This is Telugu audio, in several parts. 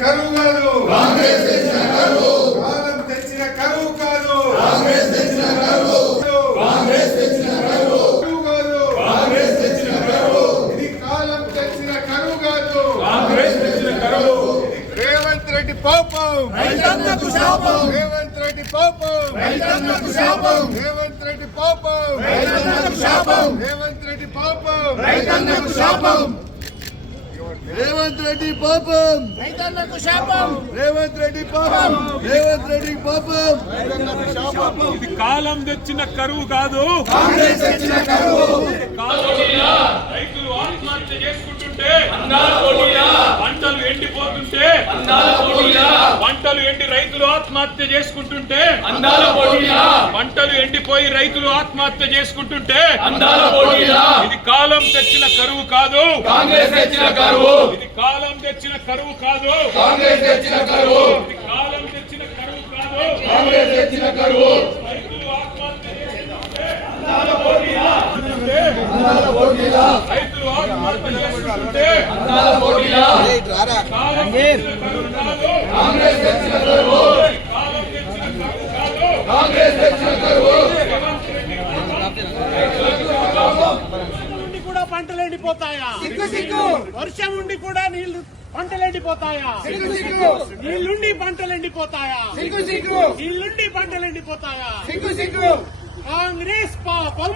కరువు కాదు, కాంగ్రెస్ తెచ్చిన కరువు. కాలం తెచ్చిన కరువు కాదు, కాంగ్రెస్ తెచ్చిన కరువు. కాంగ్రెస్ తెచ్చిన కరువు. కరువు కాదు, కాంగ్రెస్ తెచ్చిన కరువు. ఇది కాలం తెచ్చిన కరువు కాదు, కాంగ్రెస్ తెచ్చిన కరువు. రేవంత్ రెడ్డి పాపం, రైతన్నకు శాపం. రేవంత్ రెడ్డి పాపం, రైతన్నకు శాపం. రేవంత్ రెడ్డి పాపం, రైతన్నకు శాపం. రేవంత్ రెడ్డి పాపం, రైతన్నకు శాపం. రేవంత్ రెడ్డి పాపం, రైతన్నకు శాపం. రేవంత్ రెడ్డి పాపం, రేవంత్ రెడ్డి పాపం. ఇది కాలం తెచ్చిన కరువు కాదు, కాంగ్రెస్ తెచ్చిన కరువు. రైతులు ఆత్మహత్య చేసుకుంటుంటే, పోటీలా. పంటలు ఎండిపోతుంటే, పోటీలా. పంటలు ఎండి రైతులు ఆత్మహత్య చేసుకుంటుంటే, అందాల పోటీలా. పంటలు ఎండిపోయి రైతులు ఆత్మహత్య చేసుకుంటుంటే, అందాల పోటీలా. ఇది కాలం తెచ్చిన కరువు కాదు, కాంగ్రెస్ తెచ్చిన కరువు. ఇది కాలం తెచ్చిన కరువు కాదు, కాంగ్రెస్ తెచ్చిన కరువు. ఇది కాలం తెచ్చిన కరువు కాదు. కాంగ్రెస్ తెచ్చిన కరువు. రైతులు ఆత్మహత్య చేసుకుంటుంటే, అందాల పోటీలా. అందాల పోటీలా. రైతులు ఆత్మహత్య చేసుకుంటుంటే, అందాల పోటీలా. కాలం తెచ్చిన కరువు కాదు, కాంగ్రెస్ తెచ్చిన కరువు. కాలం తెచ్చిన కరువు కాదు. కాంగ్రెస్ తెచ్చిన కరువు. ఉండి కూడా పంటలు ఎండిపోతాయా? సిగ్గు సిగ్గు. వర్షం ఉండి కూడా నీళ్లు పంటలు ఎండిపోతాయా? సిగ్గు సిగ్గు. నీళ్లుండి పంటలు ఎండిపోతాయా? సిగ్గు సిగ్గు. నీళ్లుండి పంటలు ఎండిపోతాయా? సిగ్గు సిగ్గు. కాంగ్రెస్ పాపం,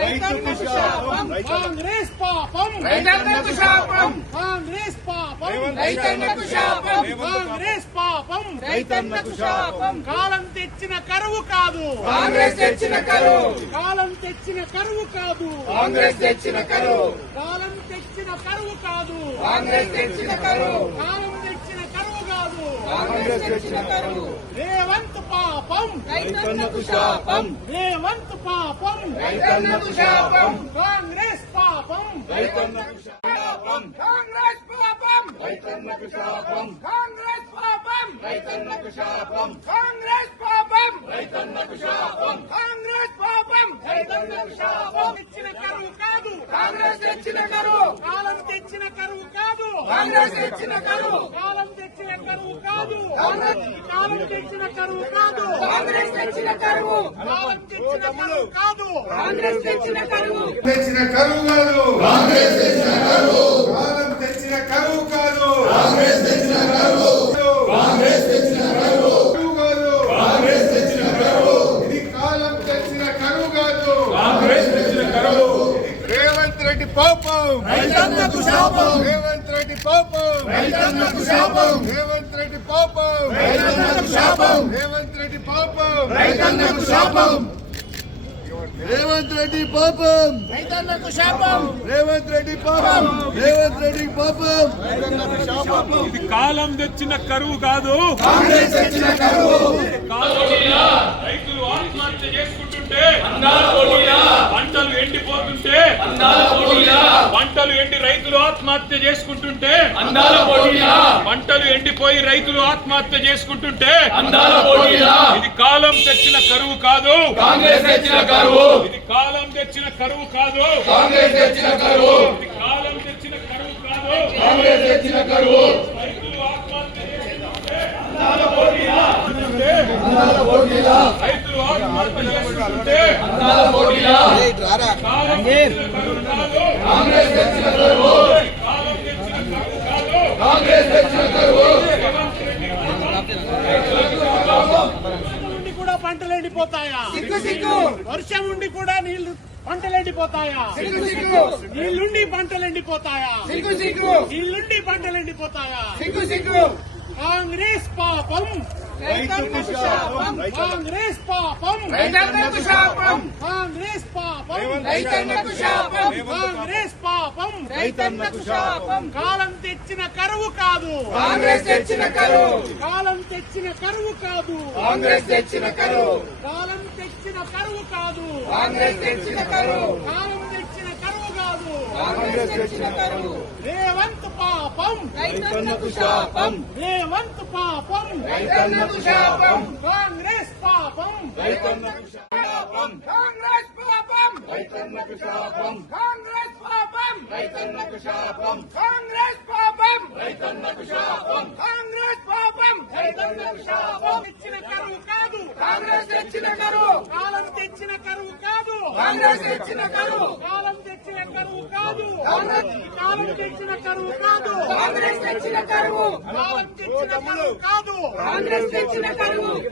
రైతన్నకు శాపం. కాంగ్రెస్ పాపం, రైతన్నకు శాపం. కాంగ్రెస్ పాపం, రైతన్నకు శాపం. కాంగ్రెస్ పాపం. రైతన్నకు శాపం. కాలం తెచ్చిన కరువు కాదు, కాంగ్రెస్ తెచ్చిన కరువు. కాలం తెచ్చిన కరువు కాదు, కాంగ్రెస్ తెచ్చిన కరువు. కాలం తెచ్చిన కరువు కాదు, కాంగ్రెస్ తెచ్చిన కరువు. కాలం తెచ్చిన కరువు కాదు. కాంగ్రెస్ తెచ్చిన కరువు. రేవంత్ పాపం, రైతన్నకు శాపం. రేవంత్ పాపం, రైతన్నకు శాపం. కాంగ్రెస్ పాపం, రైతన్నకు శాపం. కాంగ్రెస్ పాపం. రైతన్నకు శాపం. కాంగ్రెస్ పాపం. రైతన్నకు శాపం. కాంగ్రెస్ పాపం. రైతన్నకు శాపం. కాంగ్రెస్ పాపం. రైతన్నకు శాపం. తెచ్చిన కరువు కాదు, కాంగ్రెస్ తెచ్చిన కరువు. కాలం తెచ్చిన కరువు కాదు, కాంగ్రెస్ తెచ్చిన కరువు. కాలం తెచ్చిన కరువు కాదు, కాంగ్రెస్. కాలం తెచ్చిన కరువు కాదు, కాంగ్రెస్ తెచ్చిన కరువు. కాలం తెచ్చిన కరువు కాదు. కాంగ్రెస్ తెచ్చిన కరువు. తెచ్చిన కరువు కాదు, కాంగ్రెస్ తెచ్చిన కరువు. కాలం తెచ్చిన కరువు కాదు, కాంగ్రెస్ తెచ్చిన కరువు. కాంగ్రెస్ తెచ్చిన కరువు. కరువు కాదు, కాంగ్రెస్ తెచ్చిన కరువు. ఇది కాలం తెచ్చిన కరువు కాదు, కాంగ్రెస్ తెచ్చిన కరువు. రేవంత్ రెడ్డి పాపం, రైతన్నకు శాపం. రేవంత్ రెడ్డి పాపం, రైతన్నకు శాపం. రేవంత్ రెడ్డి పాపం, రైతన్నకు శాపం. రేవంత్ రెడ్డి పాపం, రైతన్నకు శాపం. రేవంత్ రెడ్డి పాపం, రైతన్నకు శాపం. రేవంత్ రెడ్డి పాపం, రేవంత్ రెడ్డి పాపం. ఇది కాలం తెచ్చిన కరువు కాదు, కాంగ్రెస్ తెచ్చిన కరువు. రైతులు ఆత్మహత్య చేసుకుంటుంటే, అందాల పోటీలా. పంటలు ఎండిపోతుంటే, అందాల పోటీలా. పంటలు ఎండి రైతులు ఆత్మహత్య చేసుకుంటుంటే, అందాల పోటీలా. పంటలు ఎండిపోయి రైతులు ఆత్మహత్య చేసుకుంటుంటే, అందాల పోటీలా. ఇది కాలం తెచ్చిన కరువు కాదు, కాంగ్రెస్ తెచ్చిన కరువు. ఇది కాలం తెచ్చిన కరువు కాదు, కాంగ్రెస్ తెచ్చిన కరువు. ఇది కాలం తెచ్చిన కరువు కాదు. కాంగ్రెస్ తెచ్చిన కరువు. రైతులు ఆత్మహత్య చేసుకుంటుంటే, అందాల పోటీలా. అందాల పోటీలా. రైతులు ఆత్మహత్య చేసుకుంటుంటే, అందాల పోటీలా. కాలం తెచ్చిన కరువు కాదు, కాంగ్రెస్ తెచ్చిన కరువు. కాలం తెచ్చిన కరువు కాదు. కాంగ్రెస్ తెచ్చిన కరువు. ఉండి కూడా పంటలు ఎండిపోతాయా? సిగ్గు సిగ్గు. వర్షం ఉండి కూడా నీళ్లు పంటలు ఎండిపోతాయా? సిగ్గు సిగ్గు. నీళ్లుండి పంటలు ఎండిపోతాయా? సిగ్గు సిగ్గు. నీళ్లుండి పంటలు ఎండిపోతాయా? సిగ్గు సిగ్గు. కాంగ్రెస్ పాపం, రైతన్నకు శాపం. కాంగ్రెస్ పాపం, రైతన్నకు శాపం. కాంగ్రెస్ పాపం, రైతన్నకు శాపం. కాంగ్రెస్ పాపం. రైతన్నకు శాపం. కాలం తెచ్చిన కరువు కాదు, కాంగ్రెస్ తెచ్చిన కరువు. కాలం తెచ్చిన కరువు కాదు, కాంగ్రెస్ తెచ్చిన కరువు. కాలం తెచ్చిన కరువు కాదు, కాంగ్రెస్ తెచ్చిన కరువు. కాలం తెచ్చిన కరువు కాదు. కాంగ్రెస్ తెచ్చిన కరువు. రేవంత్ పాపం, రైతన్నకు శాపం. రేవంత్ పాపం, రైతన్నకు శాపం. కాంగ్రెస్ పాపం, రైతన్నకు శాపం. కాంగ్రెస్ పాపం. రైతన్నకు శాపం. కాంగ్రెస్ పాపం. రైతన్నకు శాపం. కాంగ్రెస్ పాపం. రైతన్నకు శాపం. రేవంత్ శాపం తెచ్చిన కరువు కాదు కాంగ్రెస్ తెచ్చిన కరువు కాలం తెచ్చిన కరువు కాదు కాంగ్రెస్ తెచ్చిన కరువు కాలం తెచ్చిన కరువు కాదు కాలం తెచ్చిన కరువు కాదు కాంగ్రెస్ తెచ్చిన కరువు కాలం తెచ్చిన కరువు కాదు కాంగ్రెస్ తెచ్చిన కరువు